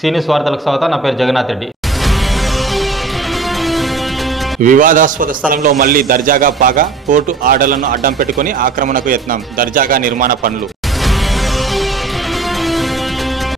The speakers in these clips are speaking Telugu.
సీనియస్ వార్తలకు స్వాగతం. నా పేరు జగన్నాథ్ రెడ్డి. వివాదాస్పద స్థలంలో మళ్లీ దర్జాగా పాగా, కోర్టు ఆర్డర్లను అడ్డం పెట్టుకుని ఆక్రమణకు యత్నం, దర్జాగా నిర్మాణ పనులు.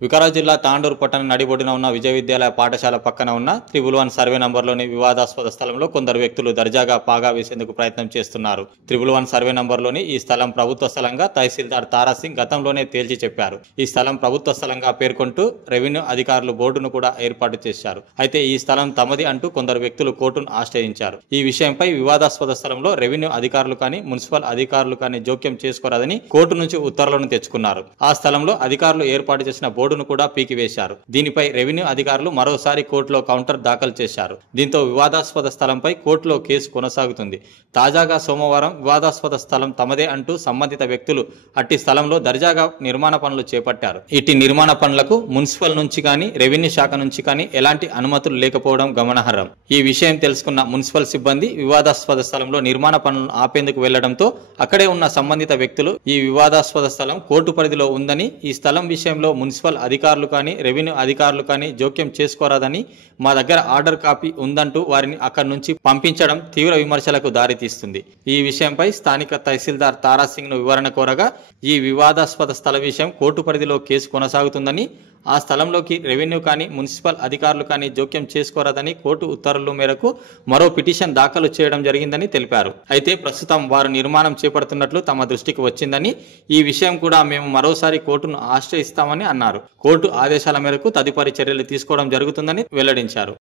వికారాబాద్ జిల్లా తాండూరు పట్టణ నడిబొడ్డున ఉన్న విజయ విద్యాలయ పాఠశాల పక్కన ఉన్న 111 సర్వే నంబర్లోని వివాదాస్పద స్థలంలో కొందరు వ్యక్తులు దర్జాగా పాగా వేసేందుకు ప్రయత్నం చేస్తున్నారు. 111 సర్వే నంబర్లోని ఈ స్థలం ప్రభుత్వ స్థలంగా తహసీల్దార్ తారాసింగ్ గతంలోనే తేల్చి చెప్పారు. ఈ స్థలం ప్రభుత్వ స్థలంగా పేర్కొంటూ రెవెన్యూ అధికారులు బోర్డును కూడా ఏర్పాటు చేశారు. అయితే ఈ స్థలం తమది అంటూ కొందరు వ్యక్తులు కోర్టును ఆశ్రయించారు. ఈ విషయంపై వివాదాస్పద స్థలంలో రెవెన్యూ అధికారులు కానీ మున్సిపల్ అధికారులు కానీ జోక్యం చేసుకోరాదని కోర్టు నుంచి ఉత్తర్వులను తెచ్చుకున్నారు. ఆ స్థలంలో అధికారులు ఏర్పాటు చేసిన బోర్డును కూడా పీకివేశారు. దీనిపై రెవెన్యూ అధికారులు మరోసారి కోర్టులో కౌంటర్ దాఖలు చేశారు. దీంతో వివాదాస్పద స్థలంపై కోర్టులో కేసు కొనసాగుతుంది. తాజాగా సోమవారం వివాదాస్పద స్థలం తమదే అంటూ సంబంధిత వ్యక్తులు అట్టి స్థలంలో దర్జాగా నిర్మాణ పనులు చేపట్టారు. ఇట్టి నిర్మాణ పనులకు మున్సిపల్ నుంచి కానీ రెవెన్యూ శాఖ నుంచి కానీ ఎలాంటి అనుమతులు లేకపోవడం గమనార్హం. ఈ విషయం తెలుసుకున్న మున్సిపల్ సిబ్బంది వివాదాస్పద స్థలంలో నిర్మాణ పనులను ఆపేందుకు వెళ్లడంతో అక్కడే ఉన్న సంబంధిత వ్యక్తులు ఈ వివాదాస్పద స్థలం కోర్టు పరిధిలో ఉందని, ఈ స్థలం విషయంలో మున్సిపల్ అధికారులు కానీ రెవెన్యూ అధికారులు కానీ జోక్యం చేసుకోరాదని, మా దగ్గర ఆర్డర్ కాపీ ఉందంటూ వారిని అక్కడి నుంచి పంపించడం తీవ్ర విమర్శలకు దారితీస్తుంది. ఈ విషయంపై స్థానిక తహసీల్దార్ తారాసింగ్ ను వివరణ కోరగా, ఈ వివాదాస్పద స్థల విషయం కోర్టు పరిధిలో కేసు కొనసాగుతుందని, ఆ స్థలంలోకి రెవెన్యూ కానీ మున్సిపల్ అధికారులు కానీ జోక్యం చేసుకోరాదని కోర్టు ఉత్తర్వుల మేరకు మరో పిటిషన్ దాఖలు చేయడం జరిగిందని తెలిపారు. అయితే ప్రస్తుతం వారు నిర్మాణం చేపడుతున్నట్లు తమ దృష్టికి వచ్చిందని, ఈ విషయం కూడా మేము మరోసారి కోర్టును ఆశ్రయిస్తామని అన్నారు. కోర్టు ఆదేశాల మేరకు తదుపరి చర్యలు తీసుకోవడం జరుగుతుందని వెల్లడించారు.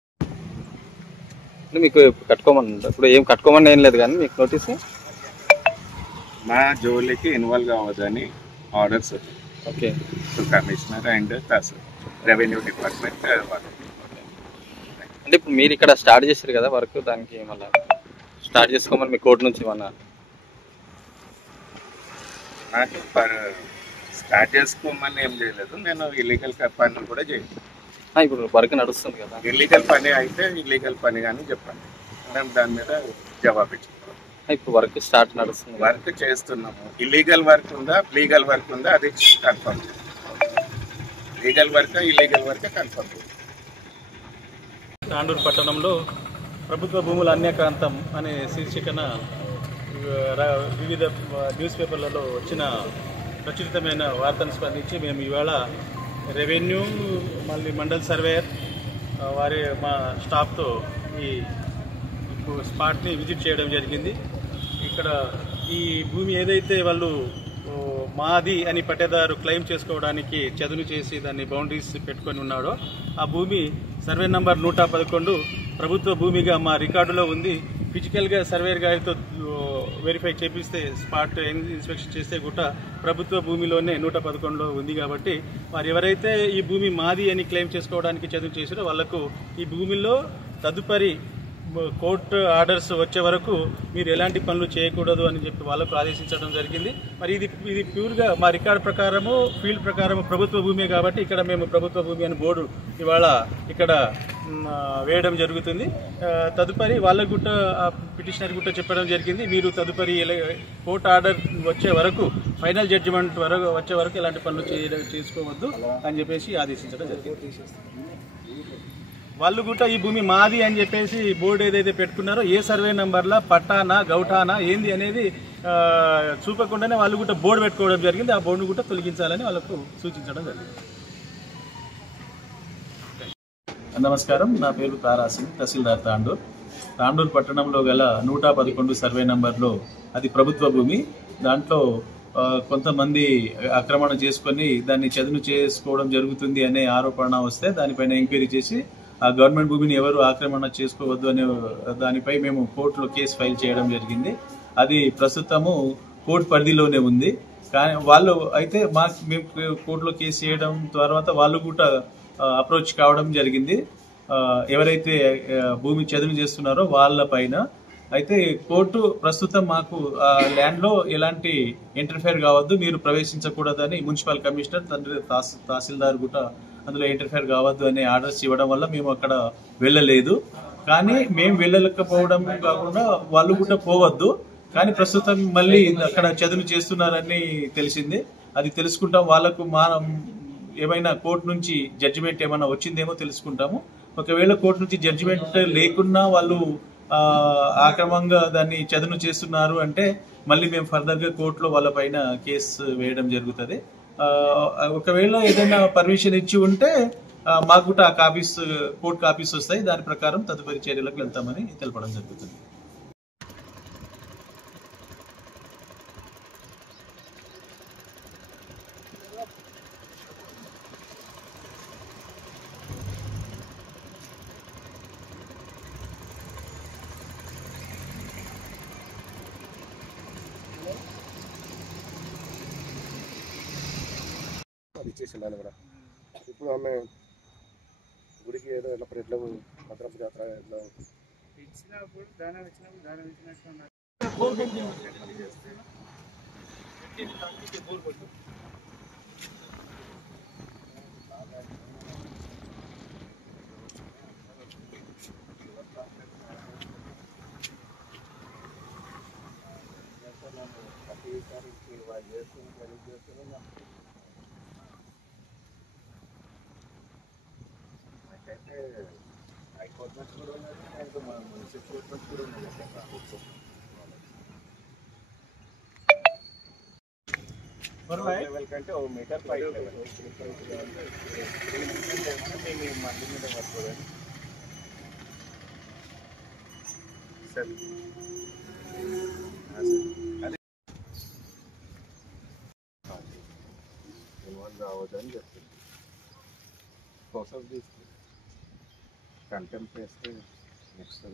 మీకు కట్టుకోమని ఇప్పుడు ఏం కట్టుకోమని ఏం లేదు కానీ మీకు నోటీస్ మా జోలికి ఇన్వాల్వ్ కావద్దని orders okay to commissioner and revenue department. అంటే ఇప్పుడు మీరు ఇక్కడ స్టార్ట్ చేశారు కదా వర్క్, దానికి మళ్ళీ స్టార్ట్ చేసుకోమని మీ కోర్టు నుంచి ఏమన్నా నాకు స్టార్ట్ చేసుకోమని ఏం చేయలేదు. నేను ఇల్లీగల్ పనులు కూడా చేయలేదు. ఇప్పుడు వర్క్ నడుస్తుంది కదా, ఇల్లీగల్ పని అయితే ఇల్లీగల్ పని కానీ చెప్పండి, మేము దాని మీద జవాబు ఇచ్చాము. ఇప్పుడు వర్క్ స్టార్ట్ నడుస్తుంది, వర్క్ చేస్తున్నాము. ఇల్లీగల్ వర్క్ ఉందా లీగల్ వర్క్ ఉందా అది కన్ఫర్మ్ చేయాలి. Legal work illegal work confirm చేయాలి. తాండూరు పట్టణంలో ప్రభుత్వ భూముల అన్యాక్రాంతం అనే శీర్షికన వివిధ న్యూస్ పేపర్లలో వచ్చిన ప్రచురితమైన వార్తను స్పందించి మేము ఇవాళ రెవెన్యూ మళ్ళీ మండల్ సర్వేయర్ మా స్టాఫ్తో ఈ స్పాట్ని విజిట్ చేయడం జరిగింది. ఇక్కడ ఈ భూమి ఏదైతే వాళ్ళు మాది అని పట్టేదారు క్లెయిమ్ చేసుకోవడానికి చదును చేసి దాన్ని బౌండరీస్ పెట్టుకొని ఉన్నాడో, ఆ భూమి సర్వే నంబర్ 111 ప్రభుత్వ భూమిగా మా రికార్డులో ఉంది. ఫిజికల్గా సర్వేయర్ గారితో వెరిఫై చేపిస్తే, స్పాట్ ఇన్స్పెక్షన్ చేస్తే కూడా ప్రభుత్వ భూమిలోనే 111లో ఉంది. కాబట్టి వారు ఎవరైతే ఈ భూమి మాది అని క్లెయిమ్ చేసుకోవడానికి చదువు చేసారో వాళ్లకు ఈ భూమిలో తదుపరి కోర్టు ఆర్డర్స్ వచ్చే వరకు మీరు ఎలాంటి పనులు చేయకూడదు అని చెప్పి వాళ్ళకు ఆదేశించడం జరిగింది. మరి ఇది ప్యూర్గా మా రికార్డ్ ప్రకారము ఫీల్డ్ ప్రకారము ప్రభుత్వ భూమే కాబట్టి ఇక్కడ మేము ప్రభుత్వ భూమి అని బోర్డు ఇవాళ ఇక్కడ వేయడం జరుగుతుంది. తదుపరి వాళ్ళకు గుట్ట పిటిషనర్ గుట్ట చెప్పడం జరిగింది, మీరు తదుపరి కోర్టు ఆర్డర్ వచ్చే వరకు, ఫైనల్ జడ్జిమెంట్ వచ్చే వరకు ఎలాంటి పనులు చేసుకోవద్దు అని చెప్పేసి ఆదేశించడం జరిగింది. వాళ్ళు కూడా ఈ భూమి మాది అని చెప్పేసి బోర్డు ఏదైతే పెట్టుకున్నారో ఏ సర్వే నంబర్లా పట్టానా గౌటానా ఏంది అనేది చూపకుండానే వాళ్ళు కూడా బోర్డు పెట్టుకోవడం జరిగింది. ఆ బోర్డును కూడా తొలగించాలని వాళ్ళకు సూచించడం జరిగింది. నమస్కారం, నా పేరు తారాసింగ్, తహసీల్దార్ తాండూరు పట్టణంలో గల 111 సర్వే నంబర్లో అది ప్రభుత్వ భూమి. దాంట్లో కొంతమంది ఆక్రమణ చేసుకొని దాన్ని చదును చేసుకోవడం జరుగుతుంది అనే ఆరోపణ వస్తే దానిపైన ఎంక్వైరీ చేసి ఆ గవర్నమెంట్ భూమిని ఎవరు ఆక్రమణ చేసుకోవద్దు అనే దానిపై మేము కోర్టులో కేసు ఫైల్ చేయడం జరిగింది. అది ప్రస్తుతము కోర్టు పరిధిలోనే ఉంది. కానీ వాళ్ళు అయితే మేము కోర్టులో కేసు చేయడం తర్వాత వాళ్ళు కూడా అప్రోచ్ కావడం జరిగింది. ఎవరైతే భూమి చదును చేస్తున్నారో వాళ్ళ పైన అయితే కోర్టు ప్రస్తుతం మాకు ల్యాండ్లో ఎలాంటి ఇంటర్ఫేర్ కావద్దు, మీరు ప్రవేశించకూడదని మున్సిపల్ కమిషనర్ తహసీల్దార్ కూడా అందులో ఇంటర్ఫేర్ కావద్దు అనే ఆర్డర్స్ ఇవ్వడం వల్ల మేము అక్కడ వెళ్ళలేదు. కానీ మేము వెళ్ళలేకపోవడం కాకుండా వాళ్ళు కూడా పోవద్దు, కానీ ప్రస్తుతం మళ్ళీ అక్కడ చదును చేస్తున్నారని తెలిసింది. అది తెలుసుకుంటాం. వాళ్ళకు ఏమైనా కోర్టు నుంచి జడ్జిమెంట్ ఏమైనా వచ్చిందేమో తెలుసుకుంటాము. ఒకవేళ కోర్టు నుంచి జడ్జిమెంట్ లేకున్నా వాళ్ళు ఆక్రమంగా దాన్ని చదును చేస్తున్నారు అంటే మళ్ళీ మేము ఫర్దర్గా కోర్టులో వాళ్ళ పైన కేసు వేయడం జరుగుతుంది. ఒకవేళ ఏదైనా పర్మిషన్ ఇచ్చి ఉంటే మాకు కూడా ఆ కాపీస్ కోర్టు కాపీస్ వస్తాయి. దాని ప్రకారం తదుపరి చర్యలకు వెళ్తామని తెలపడం జరుగుతుంది. ఇచ్చేసింది కూడా. ఇప్పుడు ఆమె గుడికి ఏదో ఎట్లా భద్రపు జాతర ఎట్లా ఇచ్చినప్పుడు దానం ఇచ్చినట్టు హైకోర్టు కూడా ఉన్నది, మన మున్సిపల్ కూడా ఉన్నది. లెవెల్ కంటే ఓ మీటర్ పై లెవెల్ మంది మీద పడుకోదండి సార్. అదే ఇన్వాల్వ్ కావద్దని చెప్తుంది. ప్రాసెస్ తీసుకుంది కంటెంప్ట్ చేస్తే నెక్స్ట్